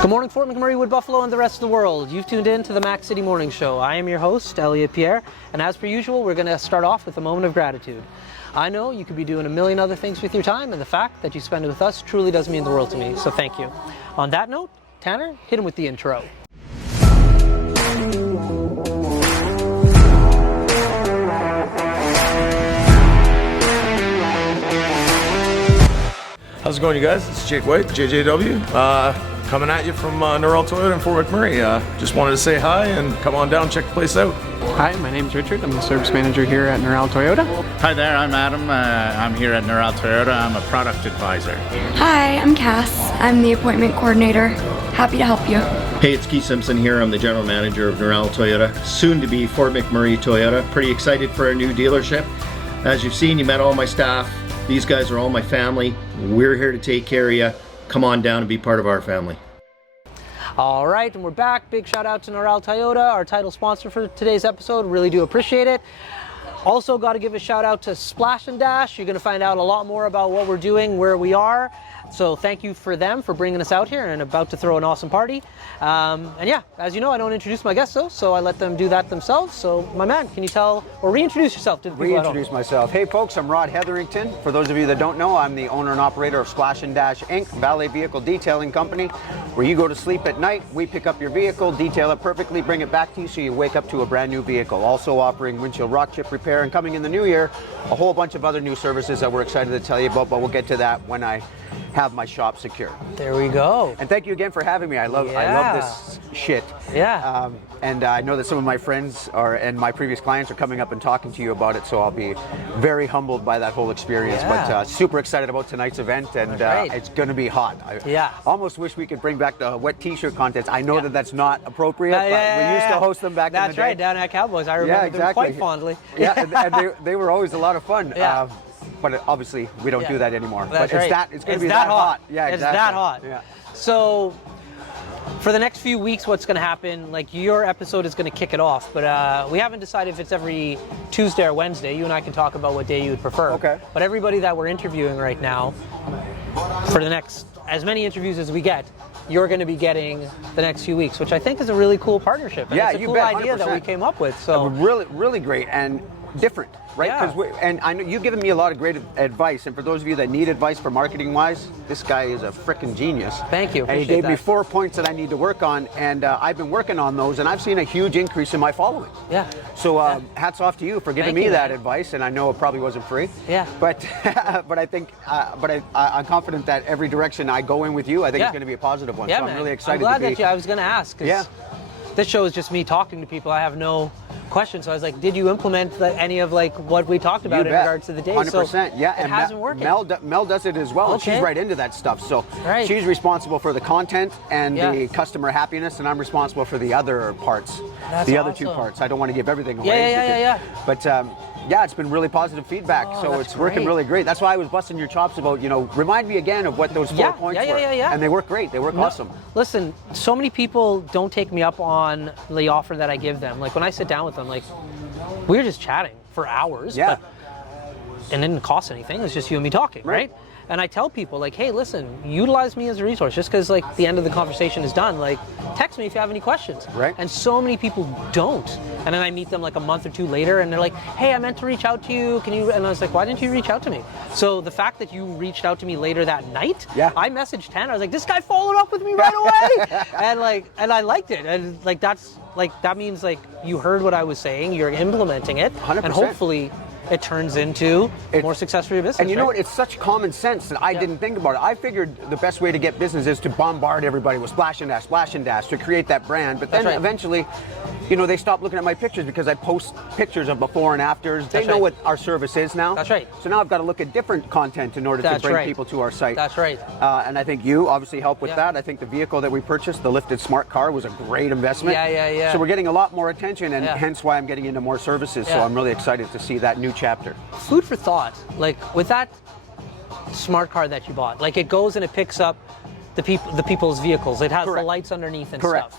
Good morning, Fort McMurray, Wood Buffalo, and the rest of the world. You've tuned in to the Mac City Morning Show. I am your host, Elliot Pierre, and as per usual, we're going to start off with a moment of gratitude. I know you could be doing a million other things with your time, and the fact that you spend it with us truly does mean the world to me, so thank you. On that note, Tanner, hit him with the intro. How's it going, you guys? It's Jake White, JJW. Coming at you from Norrell Toyota in Fort McMurray. Just wanted to say hi and come on down, check the place out. Hi, my name's Richard. I'm the service manager here at Norrell Toyota. Hi there, I'm Adam. I'm here at Norrell Toyota. I'm a product advisor. Hi, I'm Cass. I'm the appointment coordinator. Happy to help you. Hey, it's Keith Simpson here. I'm the general manager of Norrell Toyota, soon to be Fort McMurray Toyota. Pretty excited for our new dealership. As you've seen, you met all my staff. These guys are all my family. We're here to take care of you. Come on down and be part of our family. All right, and we're back. Big shout out to Norrell Toyota, our title sponsor for today's episode. Really do appreciate it. Also got to give a shout out to Splash and Dash. You're going to find out a lot more about what we're doing, where we are. So thank you for them for bringing us out here and about to throw an awesome party. And yeah, as you know, I don't introduce my guests though, so I let them do that themselves. So my man, can you tell or reintroduce yourself to the people at home? Reintroduce myself. Hey folks, I'm Rod Heatherington. For those of you that don't know, I'm the owner and operator of Splash and Dash Inc., valet vehicle detailing company, where you go to sleep at night, we pick up your vehicle, detail it perfectly, bring it back to you so you wake up to a brand new vehicle. Also offering windshield rock chip repair, and coming in the new year, a whole bunch of other new services that we're excited to tell you about, but we'll get to that when I have my shop secure. There we go. And thank you again for having me. I love this shit. Yeah. And I know that some of my friends and my previous clients are coming up and talking to you about it, so I'll be very humbled by that whole experience. Yeah. But super excited about tonight's event, and it's going to be hot. I almost wish we could bring back the wet t-shirt contest. I know that that's not appropriate, but we used to host them back in the day. That's right, down at Cowboys. I remember them quite fondly. Yeah, and they were always a lot of fun. Yeah. But obviously, we don't do that anymore. That's but right. It's going to be that hot. Yeah, it's exactly. that hot. Yeah. So, for the next few weeks, what's going to happen, like your episode is going to kick it off, but we haven't decided if it's every Tuesday or Wednesday. You and I can talk about what day you would prefer. Okay. But everybody that we're interviewing right now, for the next, as many interviews as we get, you're going to be getting the next few weeks, which I think is a really cool partnership. And it's a cool idea that we came up with. So really, really great and different, right? Yeah. And I know you've given me a lot of great advice, and for those of you that need advice for marketing wise, this guy is a freaking genius. Thank you. And he gave me 4 points that I need to work on, and I've been working on those, and I've seen a huge increase in my following. Yeah. So hats off to you for giving me that advice, and I know it probably wasn't free. Yeah. But I think, I'm confident that every direction I go in with you, I think it's going to be a positive one. Yeah, so man. I'm really excited. I'm glad that I was going to ask. This show is just me talking to people. I have no questions. So I was like, did you implement any of like what we talked about in regards to the day? 100%. So yeah, it hasn't worked. Mel does it as well. Okay. And she's right into that stuff. So she's responsible for the content and the customer happiness, and I'm responsible for the other parts. That's other two parts. I don't want to give everything away. Yeah. But it's been really positive feedback. So it's working really great. That's why I was busting your chops about, remind me again of what those 4 points were. Yeah. And they work great. They work awesome. Listen, so many people don't take me up on the offer that I give them. Like when I sit down with them, like we were just chatting for hours. Yeah. And it didn't cost anything. It was just you and me talking, right? And I tell people like, hey, listen, utilize me as a resource. Just because like the end of the conversation is done, like text me if you have any questions. Right. And so many people don't. And then I meet them like a month or two later, and they're like, hey, I meant to reach out to you. Can you? And I was like, why didn't you reach out to me? So the fact that you reached out to me later that night, I messaged Tanner. I was like, this guy followed up with me right away. and I liked it. And like that means like you heard what I was saying. You're implementing it, 100%. and hopefully it turns into more success for your business. And you know what? It's such common sense that I didn't think about it. I figured the best way to get business is to bombard everybody with splash and dash to create that brand. But then eventually, they stop looking at my pictures because I post pictures of before and afters. They know what our service is now. That's right. So now I've got to look at different content in order to bring people to our site. That's right. And I think you obviously help with that. I think the vehicle that we purchased, the lifted smart car, was a great investment. Yeah. So we're getting a lot more attention, and hence why I'm getting into more services. So I'm really excited to see that new chapter. Food for thought, like with that smart car that you bought, like it goes and it picks up the people's vehicles. It has the lights underneath and stuff.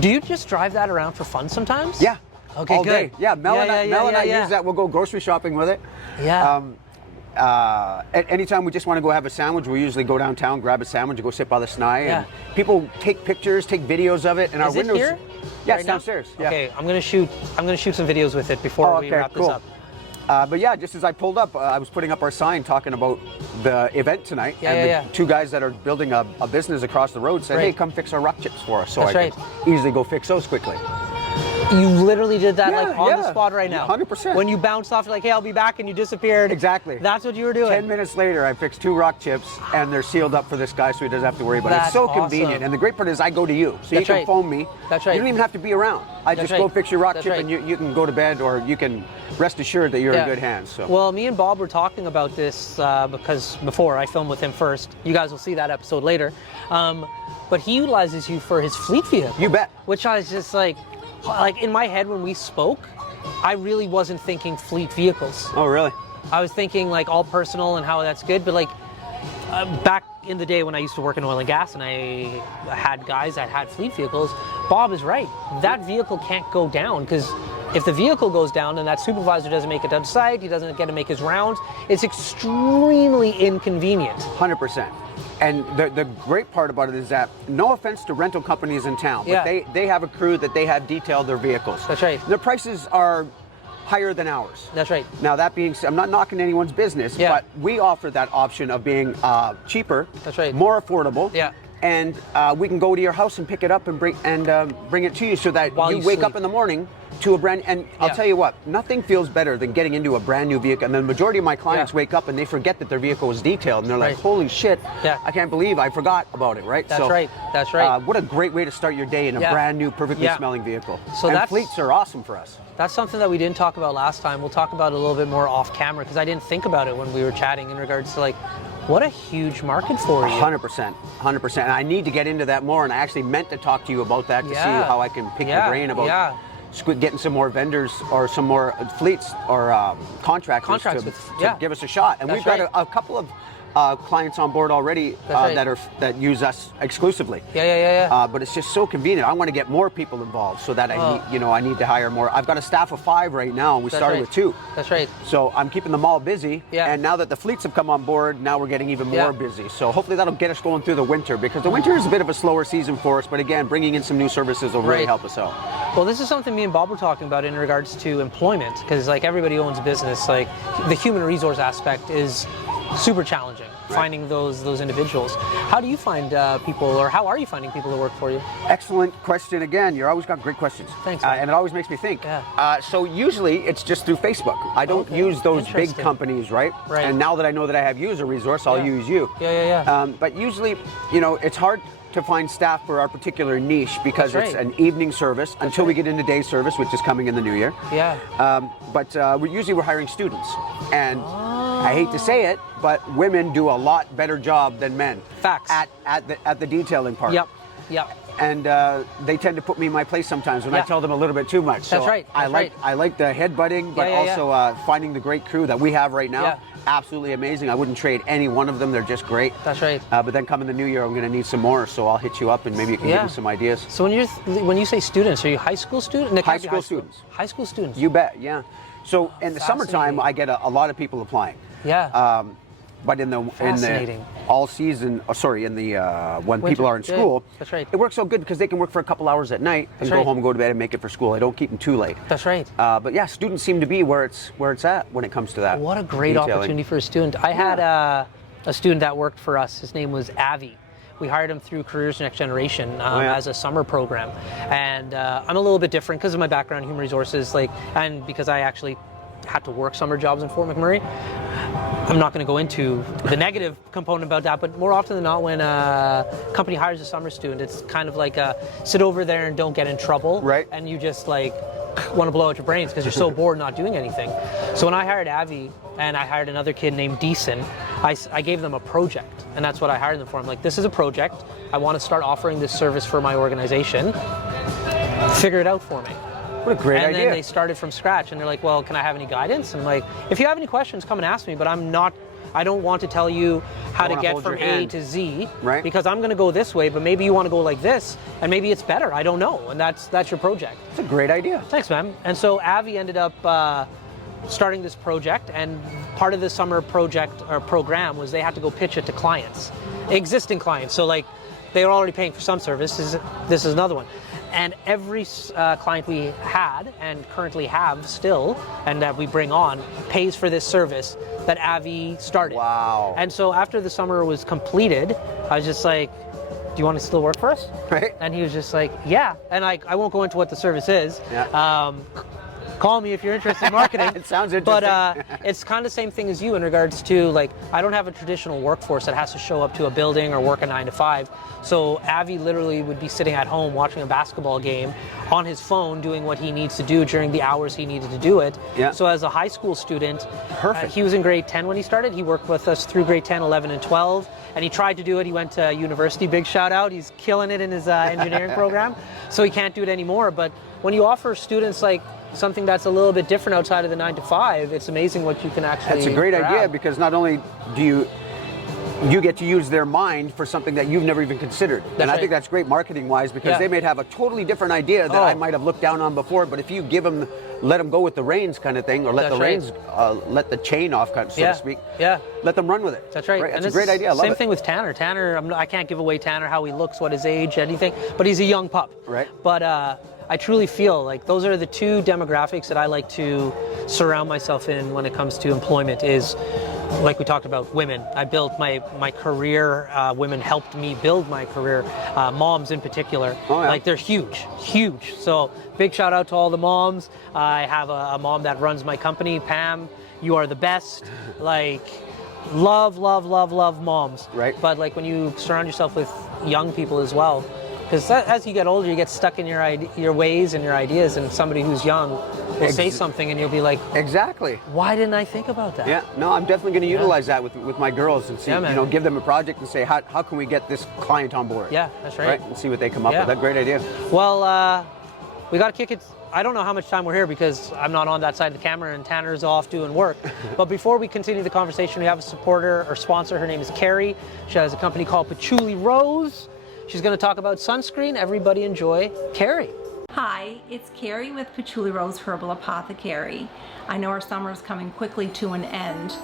Do you just drive that around for fun sometimes? Yeah. Okay, all good. day. Yeah, Mel and I use that. We'll go grocery shopping with it. Yeah. Anytime we just want to go have a sandwich, we usually go downtown, grab a sandwich, and go sit by the Snai. Yeah. And people take pictures, take videos of it, and our Is it windows. here? Yeah, Right it's now? downstairs. Yeah. Okay, I'm gonna shoot some videos with it before we wrap this up. But yeah, just as I pulled up, I was putting up our sign talking about the event tonight, and the two guys that are building a business across the road said, "Hey, come fix our rock chips for us," so That's I could easily go fix those quickly. You literally did that Yeah, like on the yeah. spot right now. 100%. When you bounced off, you're like, hey, I'll be back, and you disappeared. Exactly. That's what you were doing. 10 minutes later, I fixed 2 rock chips, and they're sealed up for this guy, so he doesn't have to worry about it. That's It's so awesome. convenient, and the great part is I go to you, so That's you can right. phone me. That's right. You don't even have to be around. I That's just go right. fix your rock That's chip, right. and you can go to bed, or you can rest assured that you're in good hands. So. Well, me and Bob were talking about this because before I filmed with him first. You guys will see that episode later. But he utilizes you for his fleet vehicle. You bet. Which I was just like in my head when we spoke, I really wasn't thinking fleet vehicles. Oh, really? I was thinking like all personal and how that's good, but like back in the day when I used to work in oil and gas and I had guys that had fleet vehicles, Bob is right. That vehicle can't go down because if the vehicle goes down and that supervisor doesn't make it to site, he doesn't get to make his rounds, it's extremely inconvenient. 100%. And the great part about it is that, no offense to rental companies in town, but they have a crew that they have detailed their vehicles. That's right. Their prices are higher than ours. That's right. Now that being said, I'm not knocking anyone's business, but we offer that option of being cheaper, That's right. more affordable, Yeah. and we can go to your house and pick it up and bring it to you, so that While you you wake sleep. up in the morning to a brand. And I'll tell you what, nothing feels better than getting into a brand new vehicle. And the majority of my clients wake up and they forget that their vehicle was detailed, and they're like, "Holy shit! I can't believe I forgot about it." Right? That's right. That's right. What a great way to start your day in a brand new, perfectly smelling vehicle. So and that's- fleets are awesome for us. That's something that we didn't talk about last time. We'll talk about it a little bit more off camera because I didn't think about it when we were chatting in regards to like, what a huge market for you. 100%, 100%. And I need to get into that more. And I actually meant to talk to you about that to see how I can pick your brain about getting some more vendors or some more fleets or contractors to give us a shot. And we've got a couple of clients on board already that use us exclusively. But it's just so convenient. I want to get more people involved so that I need to hire more. I've got a staff of 5 right now, and we started with 2. That's right. So I'm keeping them all busy. And now that the fleets have come on board, now we're getting even more busy. So hopefully that'll get us going through the winter, because the winter is a bit of a slower season for us. But again, bringing in some new services will really help us out. Well, this is something me and Bob were talking about in regards to employment, because like everybody owns a business, like the human resource aspect is super challenging, finding those individuals. How do you find people, or how are you finding people to work for you? Excellent question again. You've always got great questions. Thanks. And it always makes me think. So usually it's just through Facebook. I don't use those big companies, right? And now that I know that I have user resource, I'll use you. But usually, it's hard to find staff for our particular niche because it's an evening service until we get into day service, which is coming in the new year. But we're hiring students. And I hate to say it, but women do a lot better job than men. Facts. At the detailing part. Yep. And they tend to put me in my place sometimes when I tell them a little bit too much. So That's right. I like the headbutting, but also finding the great crew that we have right now. Absolutely amazing. I wouldn't trade any one of them. They're just great. That's right. But then coming the new year, I'm going to need some more. So I'll hit you up and maybe you can give me some ideas. So when you say students, are you high school students? High school students. High school students. You bet. Yeah. So in the summertime, I get a lot of people applying. But in the all season, when people are in school, That's right. it works so good because they can work for a couple hours at night and go home and go to bed and make it for school. I don't keep them too late. That's right. But yeah, students seem to be where it's at when it comes to that. What a great opportunity for a student. I had a student that worked for us. His name was Avi. We hired him through Careers Next Generation as a summer program. And I'm a little bit different because of my background in human resources, and because I actually had to work summer jobs in Fort McMurray. I'm not going to go into the negative component about that, but more often than not, when a company hires a summer student, it's kind of like sit over there and don't get in trouble. Right. And you just want to blow out your brains because you're so bored not doing anything. So when I hired Avi and I hired another kid named Deason, I gave them a project, and that's what I hired them for. I'm like, this is a project. I want to start offering this service for my organization. Figure it out for me. What a great idea. And then they started from scratch, and they're like, well, can I have any guidance? And I'm like, if you have any questions, come and ask me, but I don't want to tell you how to get from A to Z, because I'm going to go this way, but maybe you want to go like this, and maybe it's better. I don't know, and that's your project. It's a great idea. Thanks, man. And so Avi ended up starting this project, and part of the summer project or program was they had to go pitch it to clients, existing clients. So like they were already paying for some services. This is another one. And every client we had and currently have still, and that we bring on, pays for this service that Avi started. Wow. And so after the summer was completed, I was just like, do you want to still work for us? Right. And he was just like, yeah. And I won't go into what the service is. Yeah. Call me if you're interested in marketing. It sounds interesting. But it's kind of the same thing as you in regards to, like, I don't have a traditional workforce that has to show up to a building or work a 9 to 5. So Avi literally would be sitting at home watching a basketball game on his phone doing what he needs to do during the hours he needed to do it. Yeah. So as a high school student, Perfect. He was in grade 10 when he started. He worked with us through grade 10, 11, and 12. And he tried to do it. He went to university, big shout out. He's killing it in his engineering program. So he can't do it anymore. But when you offer students like something that's a little bit different outside of the 9 to 5, it's amazing what you can actually That's a great grab. idea, because not only do you get to use their mind for something that you've never even considered. And I right. think that's great marketing wise, because Yeah. they may have a totally different idea that I might have looked down on before, but if you give them, let them go with the reins kind of thing, or let That's the right. reins, let the chain off, kind of, so Yeah. to speak. Yeah. Let them run with it. That's right. That's And a great idea. I love Same it. thing with Tanner. Tanner, I can't give away Tanner, how he looks, what his age, anything, but he's a young pup. Right. But I truly feel like those are the two demographics that I like to surround myself in when it comes to employment is, like we talked about, women. I built my career, women helped me build my career, moms in particular. Oh, yeah. Like they're huge, huge. So big shout out to all the moms. I have a mom that runs my company, Pam. You are the best. Like, love moms. Right. But like when you surround yourself with young people as well, because as you get older, you get stuck in your ways and your ideas, and somebody who's young will say something and you'll be like, Exactly. why didn't I think about that? Yeah, no, I'm definitely going to utilize that with my girls and see, Yeah, man. give them a project and say, how can we get this client on board? Yeah, that's right. And see what they come up Yeah. with. That's a great idea. Well, we got to kick it. I don't know how much time we're here because I'm not on that side of the camera and Tanner's off doing work. But before we continue the conversation, we have a supporter or sponsor. Her name is Carrie. She has a company called Patchouli Rose. She's going to talk about sunscreen. Everybody enjoy Carrie. Hi, it's Carrie with Patchouli Rose Herbal Apothecary. I know our summer is coming quickly to an end.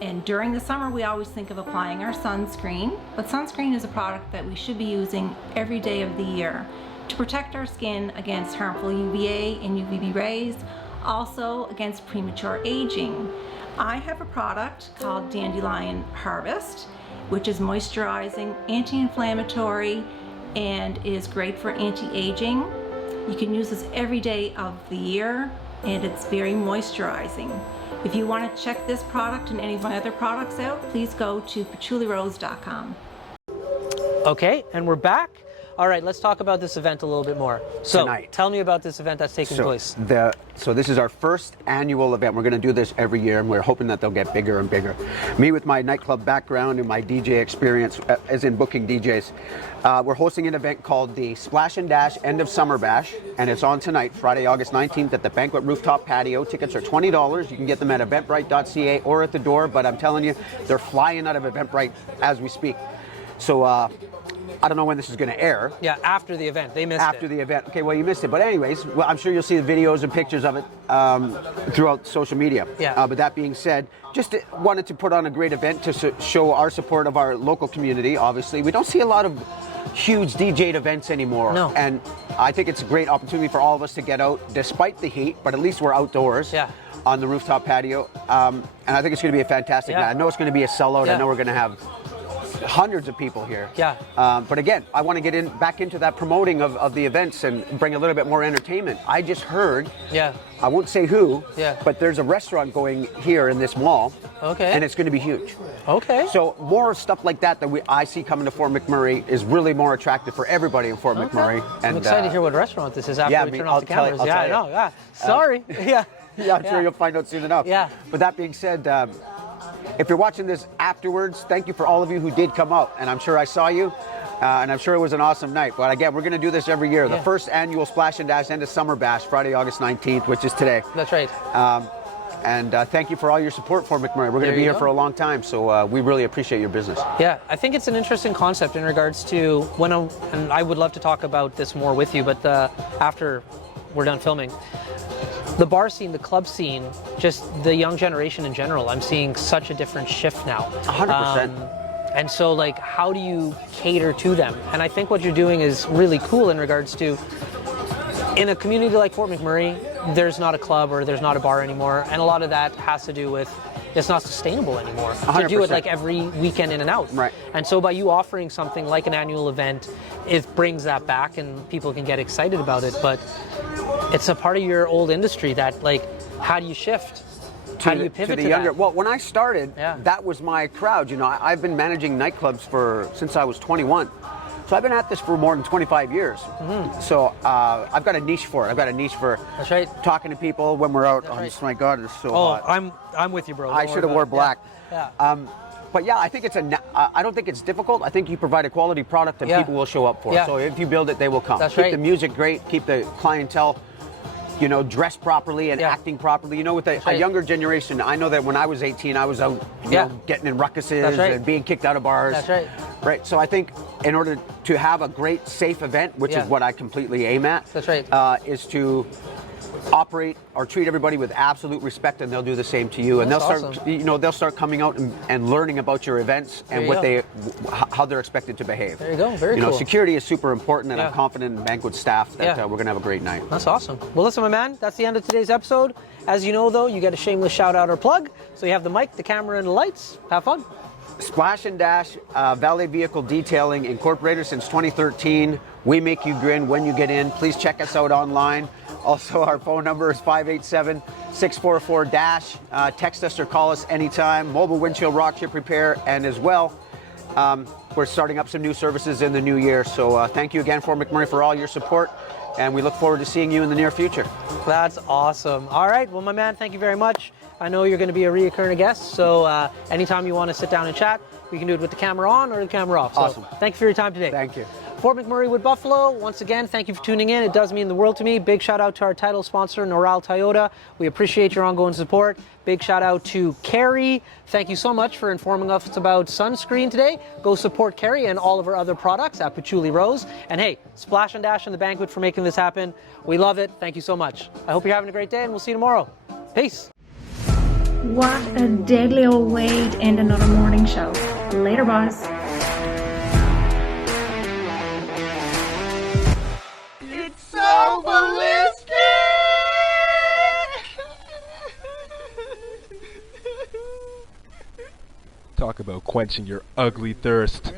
And during the summer, we always think of applying our sunscreen. But sunscreen is a product that we should be using every day of the year to protect our skin against harmful UVA and UVB rays, also against premature aging. I have a product called Dandelion Harvest, which is moisturizing, anti-inflammatory, and is great for anti-aging. You can use this every day of the year, and it's very moisturizing. If you want to check this product and any of my other products out, please go to patchoulirose.com. Okay, and we're back. All right, let's talk about this event a little bit more. So, Tonight. tell me about this event that's taking place. So this is our first annual event. We're going to do this every year, and we're hoping that they'll get bigger and bigger. Me, with my nightclub background and my DJ experience, as in booking DJs, we're hosting an event called the Splash and Dash End of Summer Bash, and it's on tonight, Friday, August 19th, at the Banquet Rooftop Patio. Tickets are $20. You can get them at eventbrite.ca or at the door, but I'm telling you, they're flying out of Eventbrite as we speak. So I don't know when this is going to air. Yeah, after the event. They missed it. After the event. Okay, well, you missed it. But anyways, well, I'm sure you'll see the videos and pictures of it throughout social media. Yeah. But that being said, just wanted to put on a great event to show our support of our local community, obviously. We don't see a lot of huge DJ'd events anymore. No. And I think it's a great opportunity for all of us to get out, despite the heat, but at least we're outdoors. Yeah. On the rooftop patio. And I think it's going to be a fantastic Yeah. night. I know it's going to be a sellout. Yeah. I know we're going to have hundreds of people here. Yeah. But again, I want to get back into that promoting of the events and bring a little bit more entertainment. I just heard, Yeah. I won't say who, Yeah. but there's a restaurant going here in this mall. Okay. And it's going to be huge. Okay. So more stuff like that I see coming to Fort McMurray is really more attractive for everybody in Fort McMurray. And I'm excited to hear what restaurant this is after yeah, we turn I'll off the tell you- cameras. I'll Yeah, I tell know. you. Yeah. Sorry. Yeah. Yeah, I'm sure you'll find out soon enough. Yeah. But that being said, if you're watching this afterwards, thank you for all of you who did come out. And I'm sure I saw you. And I'm sure it was an awesome night. But again, we're going to do this every year. The first annual Splash and Dash End of Summer Bash, Friday, August 19th, which is today. That's right. And thank you for all your support for McMurray. We're going There to be you here go. for a long time. So we really appreciate your business. Yeah, I think it's an interesting concept in regards to and I would love to talk about this more with you, but after we're done filming. the bar scene, the club scene, just the young generation in general, I'm seeing such a different shift now. 100%. And so, like, how do you cater to them? And I think what you're doing is really cool in regards to, in a community like Fort McMurray, there's not a club or there's not a bar anymore. And a lot of that has to do with it's not sustainable anymore 100%. to do it like every weekend in and out. Right. And so by you offering something like an annual event, it brings that back and people can get excited about it. But it's a part of your old industry that, like, how do you shift? How do you pivot to the to younger? that? Well, when I started, Yeah. that was my crowd. You know, I've been managing nightclubs since I was 21. So I've been at this for more than 25 years. So I've got a niche for it. I've got a niche for That's right. talking to people when we're out. That's Oh, right. my God, it's so Oh, hot. I'm with you, bro. I Don't should have worry wore about it. black. Yeah. But yeah, I think I don't think it's difficult. I think you provide a quality product and Yeah. people will show up for Yeah. it. So if you build it, they will come. That's keep right. the music great, keep the clientele, you know, dressed properly and Yeah. acting properly. You know, with a right. younger generation, I know that when I was 18, I was out, you Yeah. know, getting in ruckuses That's right. and being kicked out of bars. That's right. Right. So I think in order to have a great, safe event, which Yeah. is what I completely aim at, That's right. is to operate or treat everybody with absolute respect, and they'll do the same to you. And That's they'll start, awesome. you know, they'll start coming out and learning about your events There and you what go. how they're expected to behave. There you go. Very You know, cool. security is super important, and Yeah. I'm confident in Banquet staff that Yeah. we're gonna have a great night. That's awesome. Well, listen, my man, that's the end of today's episode. As you know, though, you get a shameless shout out or plug. So you have the mic, the camera, and the lights. Have fun. Splash and Dash Valet Vehicle Detailing Incorporated since 2013. We make you grin when you get in. Please check us out online. Also, our phone number is 587-644-DASH. Text us or call us anytime. Mobile windshield rock chip repair, and as well, we're starting up some new services in the new year. So thank you again, Fort McMurray, for all your support, and we look forward to seeing you in the near future. That's awesome. All right. Well, my man, thank you very much. I know you're going to be a reoccurring guest, so anytime you want to sit down and chat, we can do it with the camera on or the camera off. So Awesome. thank you for your time today. Thank you. Fort McMurray with Buffalo, once again, thank you for tuning in. It does mean the world to me. Big shout out to our title sponsor, Noral Toyota. We appreciate your ongoing support. Big shout out to Carrie. Thank you so much for informing us about sunscreen today. Go support Carrie and all of her other products at Patchouli Rose. And hey, Splash and Dash and the Banquet for making this happen. We love it. Thank you so much. I hope you're having a great day, and we'll see you tomorrow. Peace. What a deadly old way to end another morning show. Later, boss. It's so ballistic! Talk about quenching your ugly thirst.